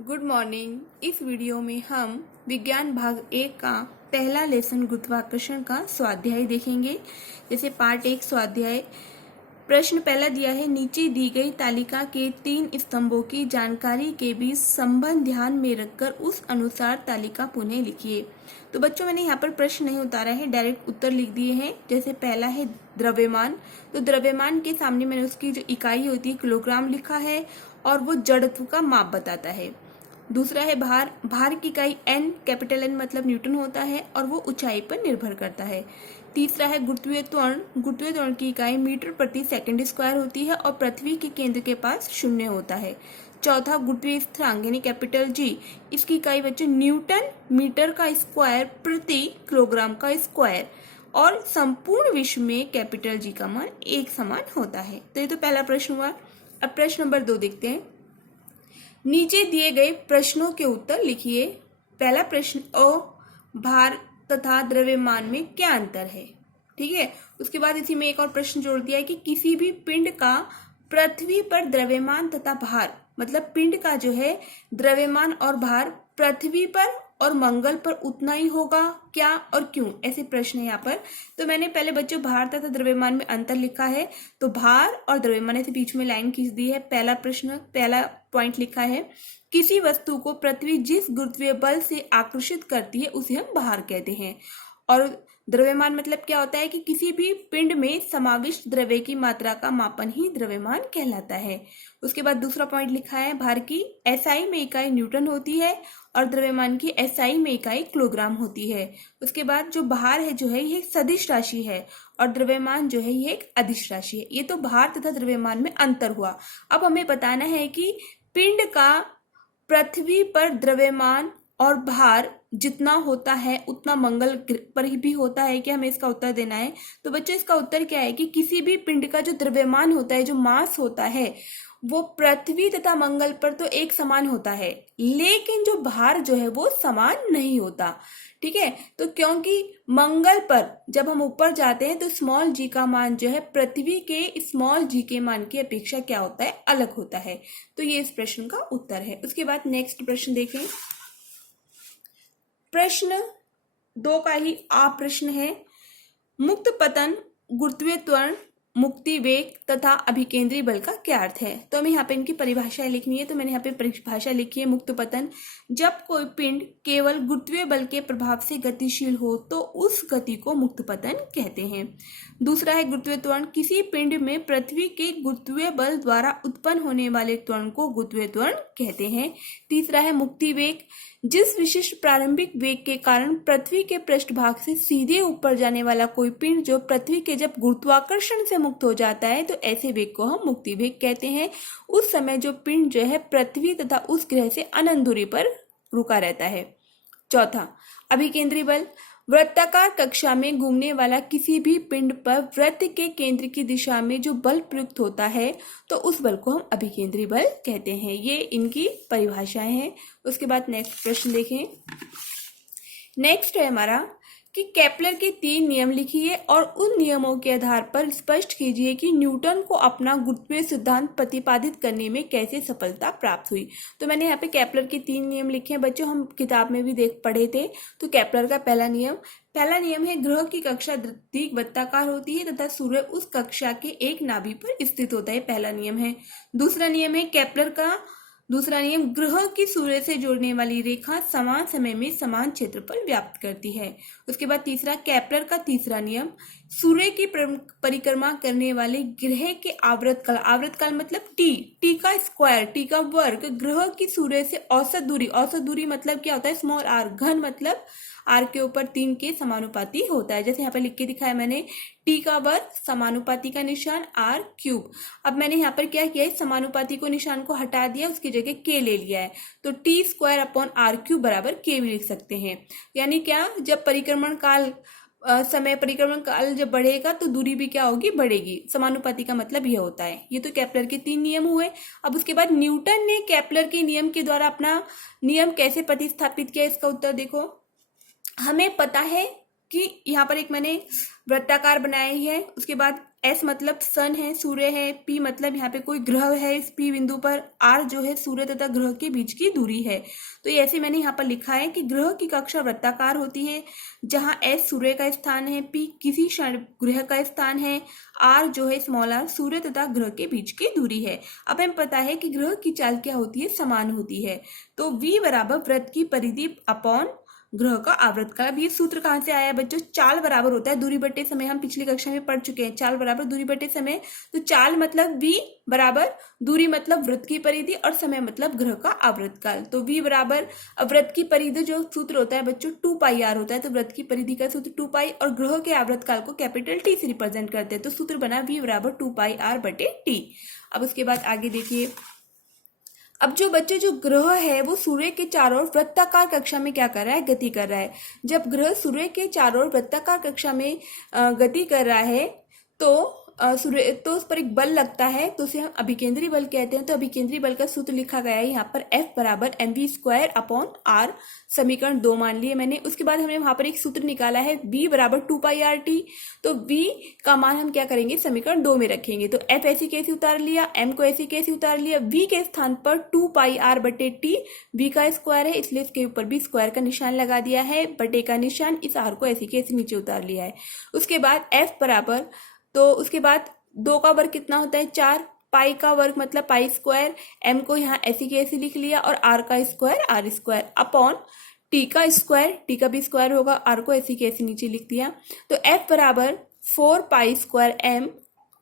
Good morning. इस video में हम विज्ञान भाग 1 का पहला लेसन गुरुत्वाकर्षण का स्वाध्याय देखेंगे। जैसे पार्ट 1 स्वाध्याय प्रश्न पहला दिया है, नीचे दी गई तालिका के 3 स्तंभों की जानकारी के बीच संबंध ध्यान में रखकर उस अनुसार तालिका पुनः लिखिए। तो बच्चों मैंने यहाँ पर प्रश्न नहीं उतारा है, डायरेक्ट उत्तर लिख दिए हैं। जैसे पहला है द्रव्यमान, तो द्रव्यमान के सामने मैंने उसकी जो इकाई होती है किलोग्राम लिखा है और वो जड़त्व का माप बताता है। दूसरा है भार, भार की इकाई एन, कैपिटल एन मतलब न्यूटन होता है और वो ऊंचाई पर निर्भर करता है। तीसरा है गुरुत्वीय त्वरण, गुरुत्वीय त्वरण की इकाई मीटर प्रति सेकंड स्क्वायर होती है और पृथ्वी के केंद्र के पास 0 होता है। चौथा गुरुत्वीय स्थिरांक यानी कैपिटल जी, इसकी इकाई बच्चों न्यूटन मीटर का स्क्वायर प्रति किलोग्राम का स्क्वायर और संपूर्ण विश्व में कैपिटल जी का मान एक समान होता है। तो ये तो पहला प्रश्न हुआ। अब प्रश्न नंबर 2 देखते हैं। नीचे दिए गए प्रश्नों के उत्तर लिखिए। पहला प्रश्न, भार तथा द्रव्यमान में क्या अंतर है। ठीक है, उसके बाद इसी में एक और प्रश्न जोड़ दिया है कि किसी भी पिंड का पृथ्वी पर द्रव्यमान तथा भार, मतलब पिंड का जो है द्रव्यमान और भार पृथ्वी पर और मंगल पर उतना ही होगा क्या और क्यों, ऐसे प्रश्न है यहाँ पर। तो मैंने पहले बच्चों भार तथा द्रव्यमान में अंतर लिखा है, तो भार और द्रव्यमान ऐसे बीच में लाइन खींच दी है। पहला प्रश्न, पहला पॉइंट लिखा है, किसी वस्तु को पृथ्वी जिस गुरुत्वीय बल से आकर्षित करती है उसे हम भार कहते हैं। और द्रव्यमान मतलब क्या होता है कि किसी भी पिंड में समाविष्ट द्रव्य की मात्रा का मापन ही द्रव्यमान कहलाता है। उसके बाद दूसरा पॉइंट लिखा है, भार की एसआई में इकाई न्यूटन होती है और द्रव्यमान की एसआई में इकाई किलोग्राम होती है। उसके बाद जो भार है जो है ये एक सदिश राशि है और द्रव्यमान जो है ये एक अदिश राशि है। ये तो भार तथा द्रव्यमान में अंतर हुआ। अब हमें बताना है कि पिंड का पृथ्वी पर द्रव्यमान और भार जितना होता है उतना मंगल पर ही भी होता है कि हमें इसका उत्तर देना है। तो बच्चों इसका उत्तर क्या है कि किसी भी पिंड का जो द्रव्यमान होता है, जो मास होता है, वो पृथ्वी तथा मंगल पर तो एक समान होता है, लेकिन जो भार जो है वो समान नहीं होता। ठीक है, तो क्योंकि मंगल पर जब हम ऊपर जाते हैं तो स्मॉल जी का मान जो है पृथ्वी के स्मॉल जी के मान की अपेक्षा क्या होता है, अलग होता है। तो ये इस प्रश्न का उत्तर है। उसके बाद नेक्स्ट प्रश्न देखें। प्रश्न 2 का ही आ प्रश्न है, मुक्त पतन, गुरुत्वीय त्वरण, मुक्ति वेग तथा अभिकेंद्री बल का क्या अर्थ है। तो हमें यहाँ पे इनकी परिभाषाएं लिखनी है। तो मैंने यहाँ पे परिभाषा लिखी है, मुक्त पतन, जब कोई पिंड केवल गुरुत्वीय बल के प्रभाव से गतिशील हो तो उस गति को मुक्त पतन कहते हैं। दूसरा है गुरुत्वीय त्वरण, किसी पिंड में पृथ्वी के गुरुत्वीय बल द्वारा उत्पन्न होने वाले त्वरण को गुरुत्वीय त्वरण कहते हैं। तीसरा है मुक्ति वेग, जिस विशिष्ट प्रारंभिक वेग के कारण पृथ्वी के पृष्ठभाग से सीधे ऊपर जाने वाला कोई पिंड जो पृथ्वी के जब गुरुत्वाकर्षण से मुक्त हो जाता है तो ऐसे वेग को हम मुक्ति वेग कहते हैं। उस समय जो पिंड जो है पृथ्वी तथा उस ग्रह से अनंत दूरी पर रुका रहता है। चौथा, अभिकेंद्री बल, वृत्ताकार कक्षा में घूमने वाला किसी भी पिंड पर वृत्त के केंद्र की दिशा में जो बल प्रयुक्त होता है तो उस बल को हम अभिकेंद्री बल कहते हैं। ये इनकी परिभाषाएं हैं। उसके बाद नेक्स्ट प्रश्न देखें। नेक्स्ट है हमारा कि केपलर के 3 नियम लिखिए और उन नियमों के आधार पर स्पष्ट कीजिए कि न्यूटन को अपना गुरुत्वीय सिद्धांत प्रतिपादित करने में कैसे सफलता प्राप्त हुई। तो मैंने यहाँ पे केपलर के 3 नियम लिखे हैं बच्चों, हम किताब में भी देख पढ़े थे। तो केपलर का पहला नियम है, ग्रह की कक्षा दीर्घवृत्ताकार होती है तथा सूर्य उस कक्षा के एक नाभि पर स्थित होता है, पहला नियम है। दूसरा नियम है केपलर का दूसरा नियम, ग्रह की सूर्य से जोड़ने वाली रेखा समान समय में समान क्षेत्र पर व्याप्त करती है। उसके बाद तीसरा, केपलर का तीसरा नियम, सूर्य की परिक्रमा करने वाले ग्रह के आवर्तकाल मतलब टी का स्क्वायर, टी का वर्ग, ग्रह की सूर्य से औसत दूरी मतलब क्या होता है, स्मॉल आर, घन मतलब आर के ऊपर 3 के समानुपाती होता है। जैसे यहाँ पर लिख के दिखाया मैंने, टी का वर्ग समानुपाती का निशान आर क्यूब। अब मैंने यहाँ पर क्या किया है, समानुपाती को निशान को हटा दिया, उसकी जगह के ले लिया है। तो T square upon R cube बराबर के भी लिख सकते हैं। यानी क्या, जब परिक्रमण काल जब बढ़ेगा तो दूरी भी क्या होगी, बढ़ेगी। समानुपाती का मतलब यह होता है। ये तो केपलर के 3 नियम हुए। अब उसके बाद न्यूटन ने केपलर के नियम के द्वारा अपना नियम कैसे प्रतिस्थापित किया, इसका उत्तर देखो। हमें पता है कि यहाँ पर एक मैंने वृत्ताकार बनाई है, उसके बाद एस मतलब सन है, सूर्य है, पी मतलब यहाँ पे कोई ग्रह है इस पी बिंदु पर, आर जो है सूर्य तथा ग्रह के बीच की दूरी है। तो ये ऐसे मैंने यहाँ पर लिखा है कि ग्रह की कक्षा वृत्ताकार होती है, जहाँ एस सूर्य का स्थान है, पी किसी क्षण ग्रह का स्थान है, आर जो है स्मॉल आर सूर्य तथा ग्रह के बीच की दूरी है। अब हमें पता है कि ग्रह की चाल क्या होती है, समान होती है। तो v बराबर वृत्त की परिधि अपॉन ग्रह का आवर्तकाल। अब ये सूत्र कहाँ से आया बच्चों, चाल बराबर होता है दूरी बटे समय, हम पिछली कक्षा में पढ़ चुके हैं, चाल बराबर दूरी बटे समय। तो चाल मतलब v बराबर दूरी मतलब वृत्त की परिधि और समय मतलब ग्रह का आवर्तकाल। तो v बराबर, अब वृत्त की परिधि जो सूत्र होता है बच्चों 2πr होता है, तो वृत्त की परिधि का सूत्र 2π और ग्रह के आवर्तकाल को कैपिटल T से रिप्रेजेंट करते हैं, तो सूत्र बना v बराबर 2πr बटे T। अब उसके बाद आगे देखिए, अब जो बच्चे जो ग्रह है वो सूर्य के चारों ओर वृत्ताकार कक्षा में क्या कर रहा है, गति कर रहा है। जब ग्रह सूर्य के चारों ओर वृत्ताकार कक्षा में गति कर रहा है तो सूर्य तो उस पर एक बल लगता है, तो उसे हम अभिकेंद्री बल कहते हैं। तो अभिकेंद्री बल का सूत्र लिखा गया है यहाँ पर F बराबर mv² अपॉन r, समीकरण 2 मान लिए मैंने। उसके बाद हमने वहां पर एक सूत्र निकाला है v बराबर 2πrt, तो v का मान हम क्या करेंगे, समीकरण 2 में रखेंगे। तो F ऐसी कैसे उतार लिया, m को ऐसी कैसे उतार लिया, v के स्थान पर 2πr बटे t, v का स्क्वायर है इसलिए इसके ऊपर भी स्क्वायर का निशान लगा दिया है, बटे का निशान, इस r को ऐसी कैसे नीचे उतार लिया है। उसके बाद F बराबर, तो उसके बाद 2 का वर्ग कितना होता है 4, पाई का वर्ग मतलब पाई स्क्वायर, एम को यहाँ ऐसी की ऐसी लिख लिया और आर का square R square upon T का स्क्वायर, टी का भी स्क्वायर होगा, आर को ऐसी की ऐसी नीचे लिख दिया। तो एफ बराबर 4π² M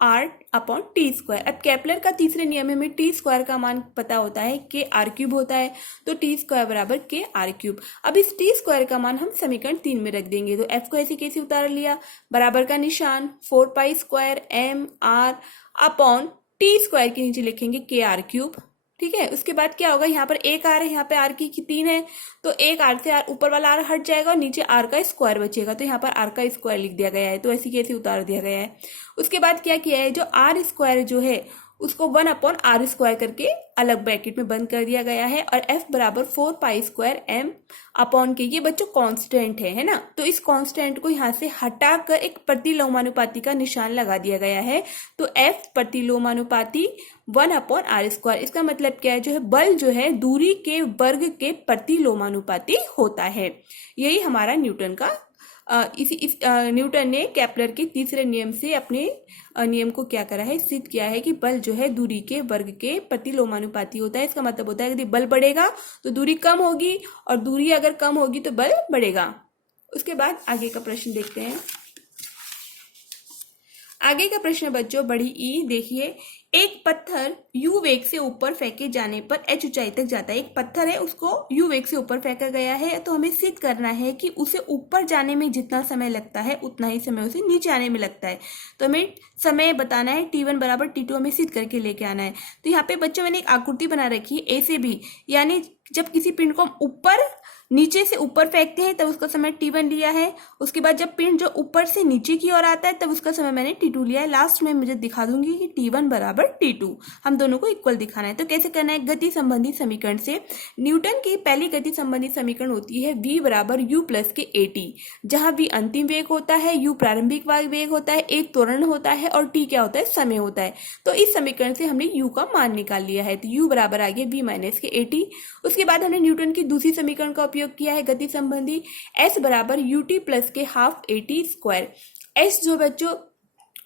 R upon T square. अब केपलर का तीसरे नियम में टी स्क्वायर का मान पता होता है के आर क्यूब होता है, तो टी स्क्वायर बराबर के आर क्यूब। अब इस टी स्क्वायर का मान हम समीकरण 3 में रख देंगे। तो एफ को ऐसे कैसे उतार लिया, बराबर का निशान 4π² M R upon T square के नीचे लिखेंगे के आर क्यूब, ठीक है। उसके बाद क्या होगा, यहाँ पर एक आर है, यहाँ पे आर की 3 है, तो एक आर से आर, ऊपर वाला आर हट जाएगा और नीचे आर का स्क्वायर बचेगा, तो यहाँ पर आर का स्क्वायर लिख दिया गया है, तो ऐसे कैसे उतार दिया गया है। उसके बाद क्या किया है, जो आर स्क्वायर जो है उसको 1 अपॉन आर स्क्वायर करके अलग ब्रैकेट में बंद कर दिया गया है, और एफ बराबर 4π² एम अपॉन के, ये बच्चों कांस्टेंट है ना, तो इस कांस्टेंट को यहाँ से हटाकर एक प्रतिलोमानुपाती का निशान लगा दिया गया है। तो एफ प्रतिलोमानुपाती 1 अपॉन आर स्क्वायर, इसका मतलब क्या है, जो है बल जो है दूरी के वर्ग के प्रतिलोमानुपाती होता है। यही हमारा न्यूटन का न्यूटन ने केपलर के तीसरे नियम से अपने नियम को क्या करा है, सिद्ध किया है कि बल जो है दूरी के वर्ग के प्रतिलोमानुपाती होता है। इसका मतलब होता है यदि बल बढ़ेगा तो दूरी कम होगी और दूरी अगर कम होगी तो बल बढ़ेगा। उसके बाद आगे का प्रश्न देखते हैं। आगे का प्रश्न बच्चों बड़ी ई, देखिए, एक पत्थर u वेग से ऊपर फेंके जाने पर h ऊंचाई तक जाता है। एक पत्थर है, उसको u वेग से ऊपर फेंका गया है, तो हमें सिद्ध करना है कि उसे ऊपर जाने में जितना समय लगता है उतना ही समय उसे नीचे आने में लगता है। तो हमें समय बताना है, t1 बराबर t2 हमें सिद्ध करके लेके आना है। तो यहाँ पे बच्चों मैंने एक आकृति बना रखी है a से b, यानी जब किसी पिंड को हम ऊपर नीचे से ऊपर फेंकते हैं तब उसका समय t1 लिया है। उसके बाद जब पिंड जो ऊपर से नीचे की ओर आता है तब उसका समय मैंने t2 लिया है। लास्ट में मुझे दिखा दूंगी कि t1 बराबर t2, हम दोनों को इक्वल दिखाना है। तो कैसे करना है, गति संबंधी समीकरण से। न्यूटन की पहली गति संबंधी समीकरण होती है v बराबर u प्लस के at, जहां v अंतिम वेग होता है, u प्रारंभिक वेग होता है, a त्वरण होता है और t क्या होता है, समय होता है। तो इस समीकरण से हमने u का मान निकाल लिया है, तो u बराबर आ गया v माइनस के at। उसके बाद हमने न्यूटन की दूसरी समीकरण का उपयोग किया है गति संबंधी, s बराबर ut प्लस के हाफ at स्क्वायर। s जो बच्चों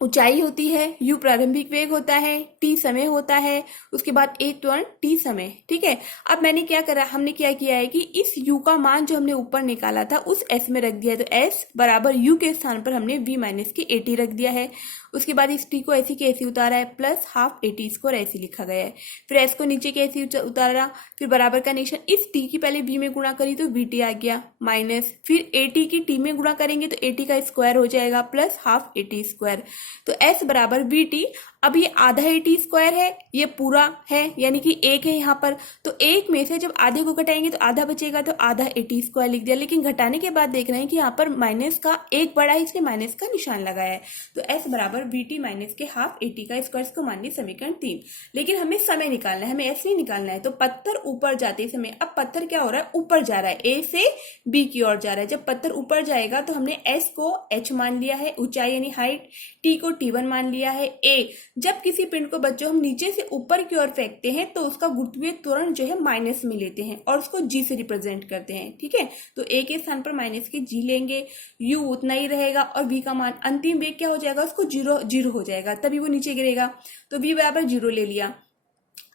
ऊंचाई होती है, u प्रारंभिक वेग होता है, t समय होता है, उसके बाद a त्वरण t समय, ठीक है। अब मैंने क्या करा, हमने क्या किया है कि इस u का मान जो हमने ऊपर निकाला था उस s में रख दिया है। तो s बराबर u के स्थान पर हमने v माइनस के at रख दिया है। उसके बाद इस t को ऐसी के ऐसी उतारा है, प्लस हाफ at स्क्वायर ऐसे लिखा गया है। फिर s को नीचे के ऐसे उतारा, फिर बराबर का निशान, इस t की पहले v में गुणा करी तो vt आ गया, माइनस फिर at की t में गुणा करेंगे तो at का स्क्वायर हो जाएगा, प्लस हाफ at स्क्वायर। तो s बराबर vt अब ये आधा AT स्क्वायर है, ये पूरा है यानी कि 1 है यहाँ पर, तो 1 में से जब आधे को घटाएंगे तो आधा बचेगा, तो आधा AT स्क्वायर लिख दिया। लेकिन घटाने के बाद देख रहे हैं कि यहाँ पर माइनस का 1 बड़ा है, इसलिए माइनस का निशान लगाया है, तो S बराबर VT माइनस के हाफ AT का स्क्वायर, इसको मान ली समीकरण 3। लेकिन हमें समय निकालना है, हमें S नहीं निकालना है, तो पत्थर ऊपर जाते समय, अब पत्थर क्या हो रहा है, ऊपर जा रहा है, A से B की ओर जा रहा है। जब पत्थर ऊपर जाएगा तो हमने S को H मान लिया है, ऊंचाई यानी हाइट, T को T1 मान लिया है। A, जब किसी पिंड को बच्चों हम नीचे से ऊपर की ओर फेंकते हैं तो उसका गुरुत्वीय त्वरण जो है माइनस में लेते हैं और उसको G से रिप्रेजेंट करते हैं, ठीक है। तो A के स्थान पर माइनस के G लेंगे, U उतना ही रहेगा और V का मान अंतिम वेग क्या हो जाएगा, उसको 0 हो जाएगा, तभी वो नीचे गिरेगा, तो V बराबर 0 ले लिया।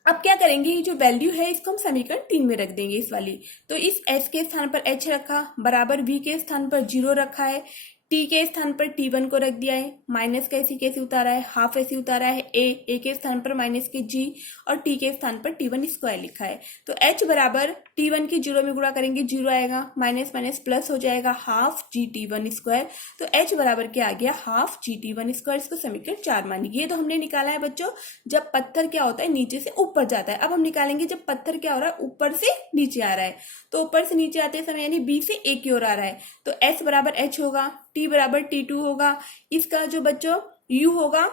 अब क्या करेंगे, ये जो वैल्यू है इसको हम समीकरण 3 में रख देंगे, इस वाली। तो इस S के स्थान पर H रखा, बराबर V के स्थान पर 0 रखा है, T के स्थान पर T1 को रख दिया है, माइनस कैसे उतारा है, हाफ ऐसे उतारा है, A के स्थान पर माइनस के G और T के स्थान पर T1 स्क्वायर लिखा है। तो H बराबर T1 की 0 में गुणा करेंगे 0 आएगा, माइनस माइनस प्लस हो जाएगा, हाफ GT1 स्क्वायर। तो H बराबर क्या आ गया, हाफ GT1 स्क्वायर। इसको समीकरण 4 मानिए। ये तो हमने निकाला है बच्चों जब पत्थर क्या होता है, नीचे से ऊपर जाता है। अब हम निकालेंगे जब पत्थर क्या हो रहा है, ऊपर से नीचे आ रहा है, तो ऊपर से नीचे आते समय यानी B से A की ओर आ रहा है, तो S बराबर H होगा, T बराबर T2 होगा, इसका जो बच्चों U होगा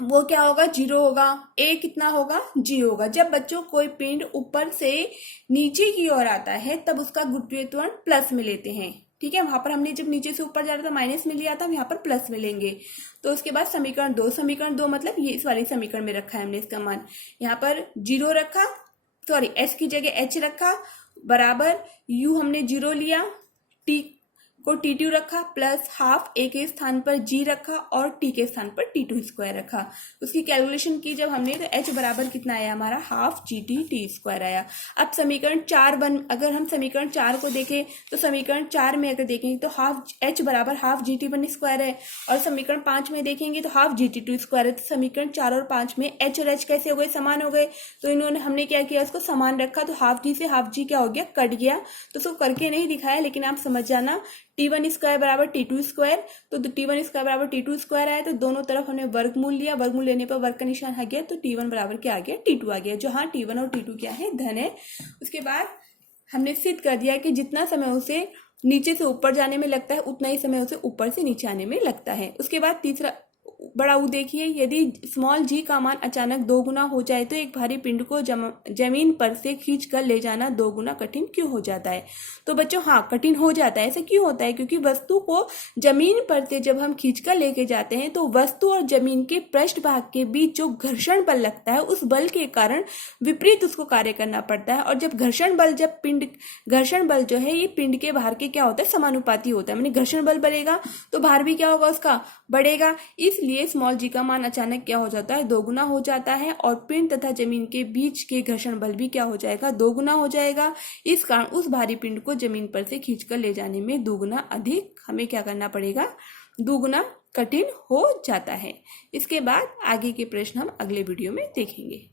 वो क्या होगा, 0 होगा, A कितना होगा, G होगा। जब बच्चों कोई पिंड ऊपर से नीचे की ओर आता है तब उसका गुरुत्वीय त्वरण प्लस में लेते हैं, ठीक है। वहां पर हमने जब नीचे से ऊपर जा रहा था माइनस में लिया था, हम यहाँ पर प्लस में लेंगे। तो उसके बाद समीकरण 2 मतलब ये इस वाली समीकरण में रखा है हमने इसका मान, यहाँ पर 0 रखा, सॉरी S की जगह H रखा, बराबर U हमने 0 लिया, T को T2 रखा, प्लस हाफ A के स्थान पर G रखा और T के स्थान पर T2 स्क्वायर रखा। उसकी कैलकुलेशन की जब हमने, तो H बराबर कितना आया हमारा, हाफ GT T स्क्वायर आया। अब समीकरण 4 अगर हम समीकरण 4 को देखें तो समीकरण 4 में अगर देखेंगे तो हाफ H बराबर हाफ GT1 स्क्वायर है, और समीकरण 5 में देखेंगे तो हाफ GT2 स्क्वायर है। तो समीकरण 4 और 5 में H और H कैसे हो गए, समान हो गए। तो हमने क्या किया, उसको समान रखा, तो हाफ G से हाफ G क्या हो गया, कट गया। तो उसको करके नहीं दिखाया, लेकिन आप समझ जाना, T1 स्क्वायर बराबर T2 स्क्वायर, तो T1 स्क्वायर बराबर T2 स्क्वायर आया, तो दोनों तरफ हमने वर्गमूल लिया, वर्गमूल लेने पर वर्ग का निशान आ गया, तो T1 बराबर क्या आ गया, T2 आ गया, जो हाँ T1 और T2 क्या है, धन है। उसके बाद हमने सिद्ध कर दिया कि जितना समय उसे नीचे से ऊपर जाने में लगता है उतना ही समय उसे ऊपर से नीचे आने में लगता है। उसके बाद तीसरा बड़ा ऊ देखिए, यदि स्मॉल g का मान अचानक 2 गुना हो जाए तो एक भारी पिंड को जमीन पर से खींच कर ले जाना 2 गुना कठिन क्यों हो जाता है। तो बच्चों हाँ, कठिन हो जाता है। ऐसा क्यों होता है, क्योंकि वस्तु को जमीन पर से जब हम खींच कर लेके जाते हैं तो वस्तु और जमीन के पृष्ठ भाग के बीच जो घर्षण बल लगता है उस बल के कारण विपरीत उसको कार्य करना पड़ता है। और जब घर्षण बल जो है ये पिंड के भार के क्या होता है, समानुपाती होता है। माने घर्षण बल बढ़ेगा तो भार भी क्या होगा, उसका बढ़ेगा। इसलिए स्मॉल g का मान अचानक क्या हो जाता है, 2 गुना हो जाता है, और पिंड तथा जमीन के बीच के घर्षण बल भी क्या हो जाएगा, 2 गुना हो जाएगा। इस कारण उस भारी पिंड को जमीन पर से खींचकर ले जाने में 2 गुना अधिक हमें क्या करना पड़ेगा, 2 गुना कठिन हो जाता है। इसके बाद आगे के प्रश्न हम अगले वीडियो में देखेंगे।